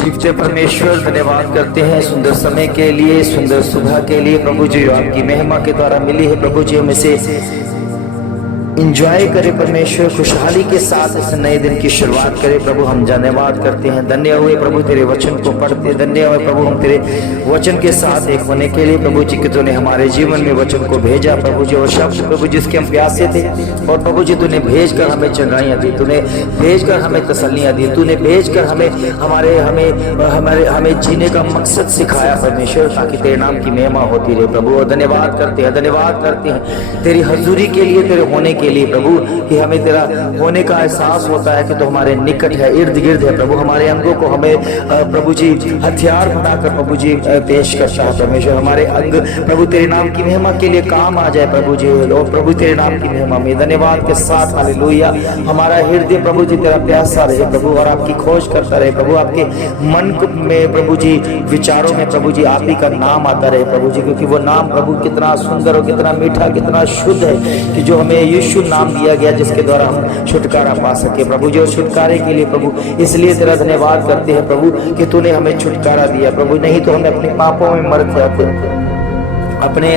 जीवते परमेश्वर धन्यवाद करते हैं सुंदर समय के लिए, सुंदर सुबह के लिए प्रभु जी, जो आपकी महिमा के द्वारा मिली है प्रभु जी। हमें से इंजॉय करें परमेश्वर, खुशहाली के साथ इस नए दिन की शुरुआत करें प्रभु। हम धन्यवाद करते हैं, धन्य हुए प्रभु तेरे वचन को पढ़ते, धन्य हुए प्रभु हम तेरे वचन के साथ एक होने के लिए प्रभु जी, कि तूने हमारे जीवन में वचन को भेजा प्रभु जी। और शब्द प्रभु जिसके हम प्यासे थे, और प्रभु जी तूने भेज कर हमें चंगाइयाँ दी, तूने भेज कर हमें तसल्लियाँ दी, तूने भेज कर हमें जीने का मकसद सिखाया परमेश्वर, ताकि तेरे नाम की महिमा होती रहे प्रभु। और धन्यवाद करते हैं, धन्यवाद करते हैं तेरी हजूरी के लिए, तेरे होने के लिए प्रभु, कि हमें तेरा होने का एहसास होता है कि तो हमारे निकट है, इर्द गिर्द है प्रभु। हमारे अंगों को हमें प्रभु जी हथियार बनाकर प्रभु जी पेश करता है परमेश्वर। हमारे अंग प्रभु तेरे नाम की महिमा के लिए काम आ जाए प्रभु जी, और प्रभु तेरे नाम की महिमा में धन्यवाद के साथ हालेलुया। हमारा हृदय प्रभु जी तेरा प्यासा रहे प्रभु, और आपकी खोज करता रहे प्रभु। आपके मन में प्रभु जी, विचारों में प्रभु जी आप ही का नाम आता रहे प्रभु जी, क्योंकि वो नाम प्रभु कितना सुंदर और कितना मीठा, कितना शुद्ध है, कि जो हमें यीशु नाम दिया गया, जिसके द्वारा हम छुटकारा पा सके प्रभु जी। और छुटकारे के लिए प्रभु इसलिए तेरा धन्यवाद करते हैं प्रभु, कि तूने हमें छुटकारा दिया प्रभु। नहीं तो हम अपने पापों में मर जाते, अपने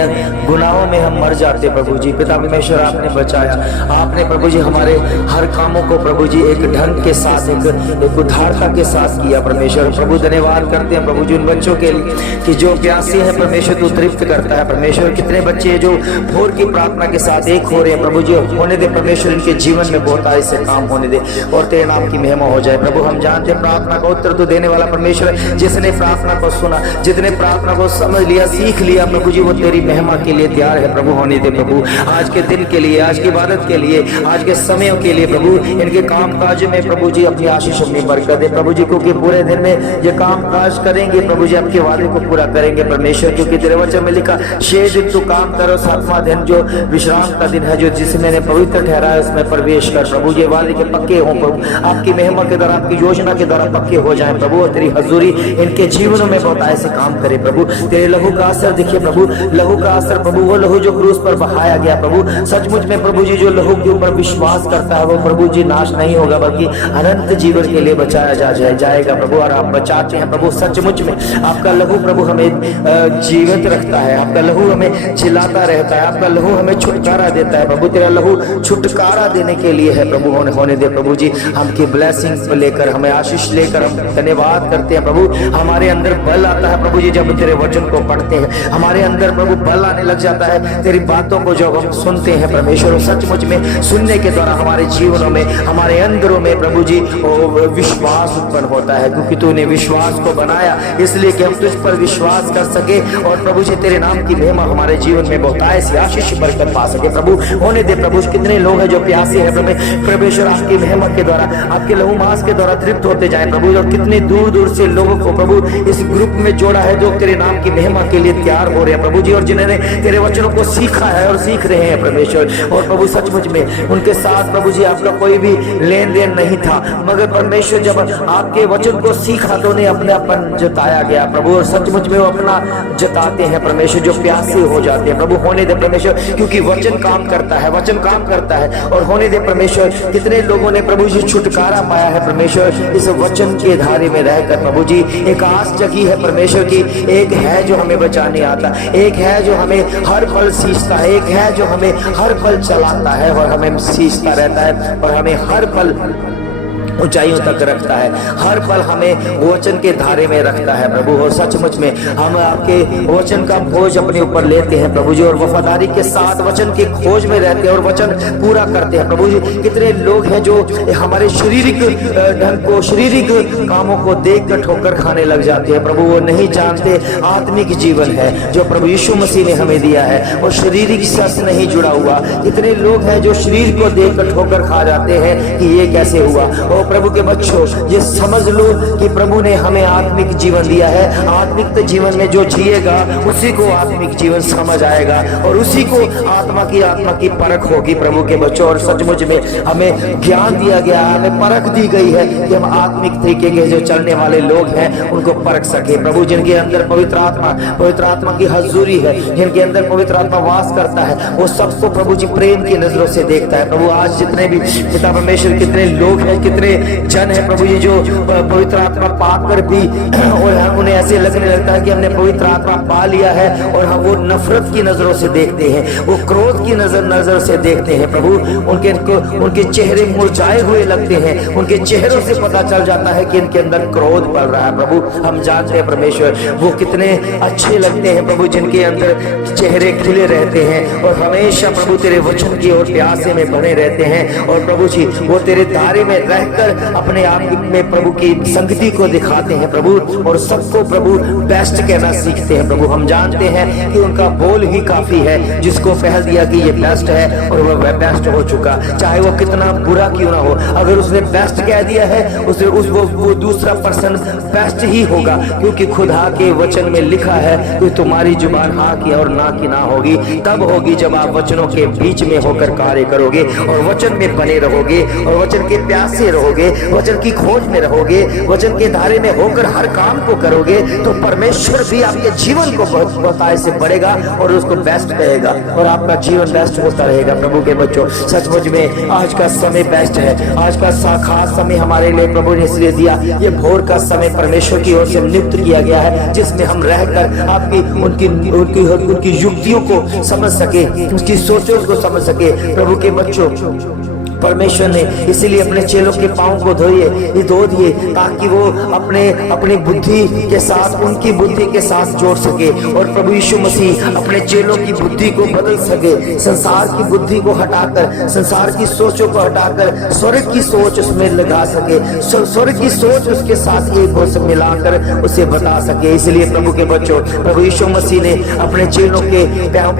गुनाहों में हम मर जाते प्रभु जी। पिता परमेश्वर आपने बचाया, आपने प्रभु जी हमारे हर कामों को प्रभु जी एक ढंग के साथ, एक उदारता के साथ किया परमेश्वर। प्रभु धन्यवाद करते हैं प्रभु जी उन बच्चों के लिए कि जो प्यासे हैं परमेश्वर तू तृप्त करता है परमेश्वर। कितने बच्चे जो भोर की प्रार्थना के साथ एक हो रहे हैं प्रभु जी, होने दे परमेश्वर, इनके जीवन में बहुत ऐसे काम होने दे, और तेरे नाम की महिमा हो जाए प्रभु। हम जानते हैं प्रार्थना का उत्तर तो देने वाला परमेश्वर, जिसने प्रार्थना को सुना, जितने प्रार्थना को समझ लिया, सीख लिया प्रभु जी, तेरी महिमा के लिए तैयार है प्रभु। होने दे प्रभु आज के दिन के लिए, आज की इबादत के लिए, आज के समयों के लिए प्रभु, इनके काम काज में प्रभु जी अपनी आशीष, अपनी बरकत दे प्रभु जी, क्योंकि पूरे दिन में ये काम काज करेंगे प्रभु जी, आपके वादे को पूरा करेंगे परमेश्वर। क्योंकि तेरे वचन में लिखा, शेष दिन तू काम करो, सातवां दिन जो विश्राम का दिन है, जो जिसने पवित्र ठहराया उसमें प्रवेश कर प्रभु जी। वादे के पक्के हों प्रभु, आपकी महिमा के द्वारा, आपकी योजना के द्वारा पक्के हो जाए प्रभु, और तेरी हजूरी इनके जीवनों में बहुत ऐसे काम करे प्रभु। तेरे लहू का असर दिखे प्रभु, लहू का असर प्रभु, वो लहू जो क्रूस पर बहाया गया प्रभु, सचमुच में प्रभु जी जो लहू के ऊपर विश्वास करता है वो प्रभु जी नाश नहीं होगा, बल्कि अनंत जीवन के लिए बचाया जाएगा प्रभु। और आप बचाते हैं प्रभु, सचमुच में आपका लहू प्रभु हमें जीवित रखता है, आपका लहू हमें जिलाता रहता है, आपका लहू हमें छुटकारा देता है प्रभु। तेरा लहू छुटकारा देने के लिए है प्रभु। होने दे प्रभु जी, हमकी ब्लेसिंग्स लेकर, हमें आशीष लेकर हम धन्यवाद करते हैं प्रभु। हमारे अंदर बल आता है प्रभु जी जब तेरे वचन को पढ़ते हैं, हमारे अंदर प्रभु बल आने लग जाता है तेरी बातों को जब हम सुनते हैं परमेश्वर। सचमुच में सुनने के द्वारा हमारे जीवनों में, हमारे अंदरों में प्रभु जी विश्वास उत्पन्न होता है, क्योंकि तूने विश्वास को बनाया इसलिए कि हम तुझ पर विश्वास कर सके, और प्रभु जी तेरे नाम की महिमा हमारे जीवन में बहुत ऐसी आशीष बरकत पा सके प्रभु। होने दे प्रभु, कितने लोग हैं जो प्यासे हैं परमेश्वर, आपकी महिमा के द्वारा, आपके लहू मांस के द्वारा तृप्त होते जाए प्रभु। और कितने दूर दूर से लोगों को प्रभु इस ग्रुप में जोड़ा है, जो तेरे नाम की महिमा के लिए तैयार हो रहे हैं प्रभु जी, और जिन्होंने तेरे वचनों को सीखा है और सीख रहे हैं परमेश्वर। और प्रभु सचमुच में उनके साथ प्रभु जी आपका कोई भी लेन देन नहीं था, मगर परमेश्वर जब आपके वचन को सीखा तो उन्हें अपने अपन जताया गया प्रभु। और सचमुच में वो अपना जताते हैं परमेश्वर, जो प्यासे हो जाते हैं प्रभु। होने दे परमेश्वर, क्योंकि वचन काम करता है, वचन काम करता है। और होने दे परमेश्वर, कितने लोगों ने प्रभु जी छुटकारा पाया है परमेश्वर इस वचन के धारे में रहकर प्रभु जी। एक आस जगी है परमेश्वर की, एक है जो हमें बचाने आता, एक है जो हमें हर पल सींचता है, एक है जो हमें हर पल चलाता है और हमें सींचता रहता है, और हमें हर पल ऊंचाइयों तक रखता है, हर पल हमें वचन के धारे में रखता है प्रभु। और सचमुच में हम आपके वचन का बोझ अपने ऊपर लेते हैं प्रभु जी, और वफादारी के साथ वचन की खोज में रहते हैं और वचन पूरा करते हैं प्रभु जी। कितने लोग हैं जो हमारे शारीरिक ढंग को, शारीरिक कामों को देख कर ठोकर खाने लग जाते हैं प्रभु। वो नहीं जानते आत्मिक जीवन है जो प्रभु यीशु मसीह ने हमें दिया है, और शारीरिक से नहीं जुड़ा हुआ। कितने लोग हैं जो शरीर को देख कर ठोकर खा जाते हैं कि ये कैसे हुआ। प्रभु के बच्चों, ये समझ लो कि प्रभु ने हमें आत्मिक जीवन दिया है। आत्मिक जीवन में जो जिएगा उसी को आत्मिक जीवन समझ आएगा, और उसी को आत्मा की परख होगी प्रभु के बच्चों। और सचमुच में हमें ज्ञान दिया गया, हमें परख दी गई है कि हम आत्मिक तरीके के जो चलने वाले लोग हैं उनको परख सके प्रभु। जिनके अंदर पवित्र आत्मा की हजूरी है, जिनके अंदर पवित्र आत्मा वास करता है, वो सबको प्रभु जी प्रेम की नजरों से देखता है प्रभु। आज जितने भी पिता परमेश्वर, कितने लोग हैं, कितने तेरे जन है प्रभु जी जो पवित्र आत्मा पाकर भी और हम उन्हें ऐसे लगने लगता है कि हमने पवित्र आत्मा पा लिया है, और हम वो नफरत की नजरों से देखते हैं, वो क्रोध की नजर से देखते हैं प्रभु। उनके चेहरे मुरझाए हुए लगते हैं, उनके चेहरों से पता चल जाता है कि इनके अंदर क्रोध पड़ रहा है प्रभु। हम जानते हैं परमेश्वर वो कितने अच्छे लगते हैं प्रभु, जिनके अंदर चेहरे खिले रहते हैं और हमेशा प्रभु तेरे वचन की ओर प्यासे में बने रहते हैं। और प्रभु जी वो तेरे दायरे में रहकर अपने आप में प्रभु की संगति को दिखाते हैं प्रभु, और सबको प्रभु बेस्ट कहना सीखते हैं प्रभु। हम जानते हैं कि उनका बोल ही काफी है, जिसको पहल दिया कि ये बेस्ट है और वह बेस्ट हो चुका, चाहे वो कितना बुरा क्यों ना हो। अगर उसने बेस्ट कह दिया है वो दूसरा पर्सन बेस्ट ही होगा, क्योंकि खुदा के वचन में लिखा है कि तुम्हारी जुबान हाँ की और ना की ना होगी, तब होगी जब आप वचनों के बीच में होकर कार्य करोगे और वचन में बने रहोगे और वचन के प्यासे रहोगे, वचन की खोज में रहोगे, वचन के धारे में होकर हर काम को करोगे, तो परमेश्वर भी आपके जीवन को बहुतायत से बढ़ेगा और उसको बेस्ट कहेगा और आपका जीवन बेस्ट होता रहेगा। प्रभु के बच्चों, सचमुच में आज का समय बेस्ट है। आज का खास समय हमारे लिए प्रभु ने इसलिए दिया, ये भोर का समय परमेश्वर की ओर से नियुक्त किया गया है, जिसमें हम रहकर आपकी उनकी युक्तियों को समझ सके, उसकी सोचों को समझ सके। प्रभु के बच्चों, परमेश्वर ने इसीलिए अपने चेलों के पांव को धो दिए ताकि वो अपनी बुद्धि के साथ, उनकी बुद्धि के साथ जोड़ सके, और प्रभु यीशु मसीह अपने चेलों की बुद्धि को बदल सके, संसार की बुद्धि को हटाकर, संसार की सोचों को हटाकर स्वर्ग की सोच उसमें लगा सके, स्वर्ग की सोच उसके साथ एक हो से मिलाकर उसे बता सके। इसलिए प्रभु के बच्चों, प्रभु यीशु मसीह ने अपने चेलों के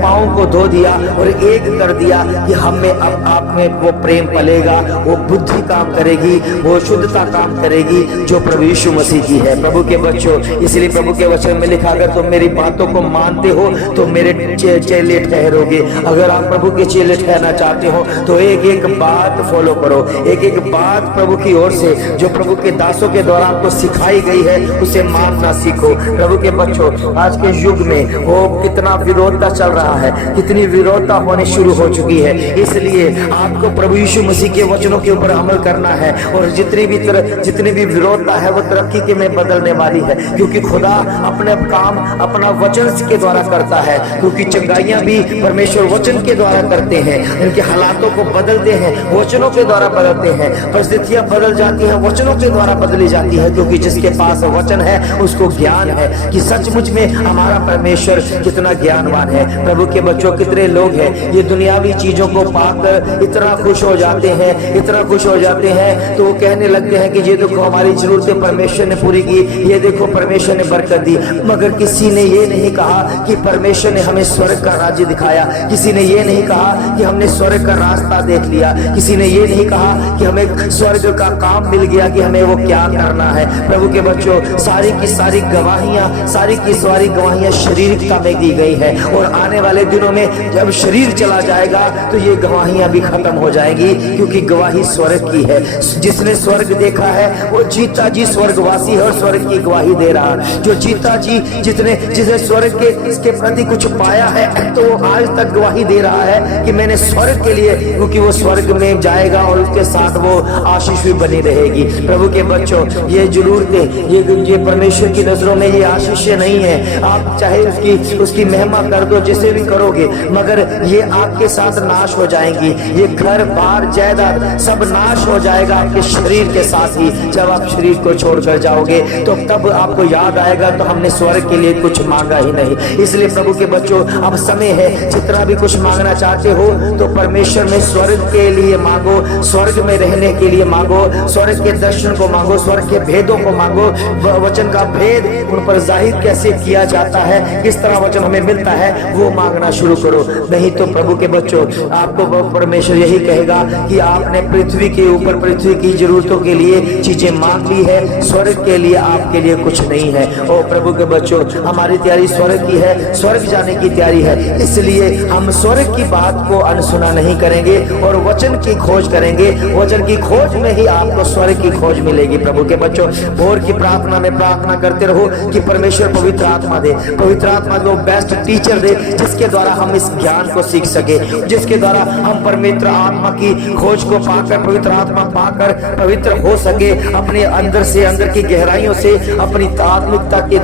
पांव को धो दिया और एक कर दिया कि हमें अब आप में वो प्रेम पलेगा, वो बुद्धि काम करेगी, वो शुद्धता काम करेगी जो प्रभु यीशु मसीह की है। प्रभु के बच्चों, इसलिए प्रभु के वचन में लिखा, अगर तुम मेरी बातों को मानते हो तो मेरे चेले ठहरोगे। अगर आप प्रभु के चेले ठहरना चाहते हो तो एक एक बात फॉलो करो, एक एक बात प्रभु की ओर से जो प्रभु के दासों के द्वारा आपको सिखाई गई है उसे मानना सीखो। प्रभु के बच्चों, आज के युग में वो कितना विरोधता चल रहा है, कितनी विरोधता होने शुरू हो चुकी है। इसलिए आपको प्रभु यीशु मसीह के वचनों के ऊपर अमल करना है, और जितनी भी विरोधता है वो तरक्की के में बदलने वाली है, क्योंकि खुदा अपने काम अपना वचन के द्वारा करता है, क्योंकि चंगाइयां भी परमेश्वर वचन के द्वारा करते हैं, इनके हालातों को बदलते हैं, वचनों के द्वारा बदलते हैं, परिस्थितियां बदल जाती हैं, वचनों के द्वारा बदली जाती है, क्योंकि जिसके पास वचन है उसको ज्ञान है कि सचमुच में हमारा परमेश्वर कितना ज्ञानवान है। प्रभु के बच्चों, कितने लोग हैं ये दुनियावी चीजों को पाकर इतना खुश हो जाते हैं, इतना खुश हो जाते हैं, तो वो कहने लगते हैं कि ये देखो हमारी जरूरतें परमेश्वर ने पूरी की, ये देखो परमेश्वर ने बरकत दी। मगर किसी ने ये नहीं कहा कि परमेश्वर ने हमें स्वर्ग का राज्य दिखाया, किसी ने ये नहीं कहा कि हमने स्वर्ग का रास्ता देख लिया, किसी ने ये नहीं कहा कि हमें स्वर्ग का काम मिल गया कि हमें वो क्या करना है। प्रभु के बच्चों, सारी की सारी गवाहियां शारीरिकता में दी गई है, और आने वाले दिनों में जब शरीर चला जाएगा तो ये गवाहियां भी खत्म हो जाएगी, क्योंकि गवाही स्वर्ग की है। जिसने स्वर्ग देखा है वो जीता जी स्वर्गवासी है और स्वर्ग की गवाही दे रहा है। जो जीता जी जिसने स्वर्ग के इसके प्रति कुछ पाया है तो वो आज तक गवाही दे रहा है कि मैंने स्वर्ग के लिए, क्योंकि वो स्वर्ग में जाएगा और उसके साथ वो आशीष भी बनी रहेगी। प्रभु के बच्चों, ये जरूरतें, ये परमेश्वर की नजरों में ये आशीष नहीं है। आप चाहे उसकी महिमा कर दो, जिसे भी करोगे, मगर ये आपके साथ नाश हो जाएंगी। ये घर बार जायदाद सब नाश हो जाएगा आपके शरीर के साथ ही। जब आप शरीर को छोड़कर जाओगे तो तब आपको याद आएगा तो हमने स्वर्ग के लिए कुछ मांगा ही नहीं। इसलिए प्रभु के बच्चों, अब समय है, जितना भी कुछ मांगना चाहते हो तो परमेश्वर में स्वर्ग के लिए मांगो, स्वर्ग में रहने के लिए मांगो, स्वर्ग के दर्शन को मांगो, स्वर्ग के भेदों को मांगो। वचन का भेद उन पर जाहिर कैसे किया जाता है, किस तरह वचन हमें मिलता है, वो मांगना शुरू करो। नहीं तो प्रभु के बच्चों, आपको परमेश्वर यही कहेगा कि आपने पृथ्वी के ऊपर पृथ्वी की जरूरतों के लिए चीजें मांग ली है, स्वर्ग के लिए आपके लिए कुछ नहीं है। ओ प्रभु के बच्चों, हमारी तैयारी स्वर्ग की है, स्वर्ग जाने की तैयारी है। इसलिए हम स्वर्ग की बात को अनसुना नहीं करेंगे और वचन की खोज करेंगे। वचन की खोज में ही आपको स्वर्ग की खोज मिलेगी। प्रभु के बच्चों, भोर की प्रार्थना में प्रार्थना करते रहो कि परमेश्वर पवित्र आत्मा दे, पवित्र आत्मा को बेस्ट टीचर दे, जिसके द्वारा हम इस ज्ञान को सीख सके, जिसके द्वारा हम परमेश्वर आत्मा की खोज को पाकर, पवित्र आत्मा पाकर पवित्र हो सके, अपने अंदर से, अंदर की गहराइयों से, अपनी आत्मिकता के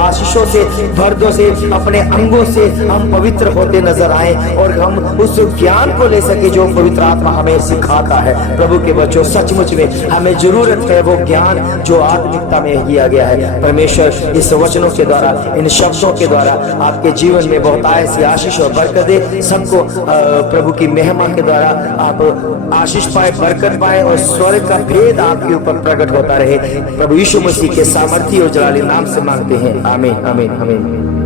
आशीषों से, दर्दों से, अपने अंगों से हम पवित्र होते नजर आए और हम उस ज्ञान को ले सके जो पवित्र आत्मा हमें सिखाता है। प्रभु के बच्चों, सचमुच में हमें जरूरत है वो ज्ञान जो आत्मिकता में दिया गया है। परमेश्वर इस वचनों के द्वारा, इन शब्दों के द्वारा आपके जीवन में बहुत ऐसी आशीष और बरकत दे। सबको प्रभु की महिमा के द्वारा आप आशीष पाए, बरकत पाए और स्वर्ग का भेद आपके ऊपर प्रकट होता रहे। प्रभु यीशु मसीह के सामर्थ्य और जलाली नाम से मांगते हैं, आमीन आमीन आमीन।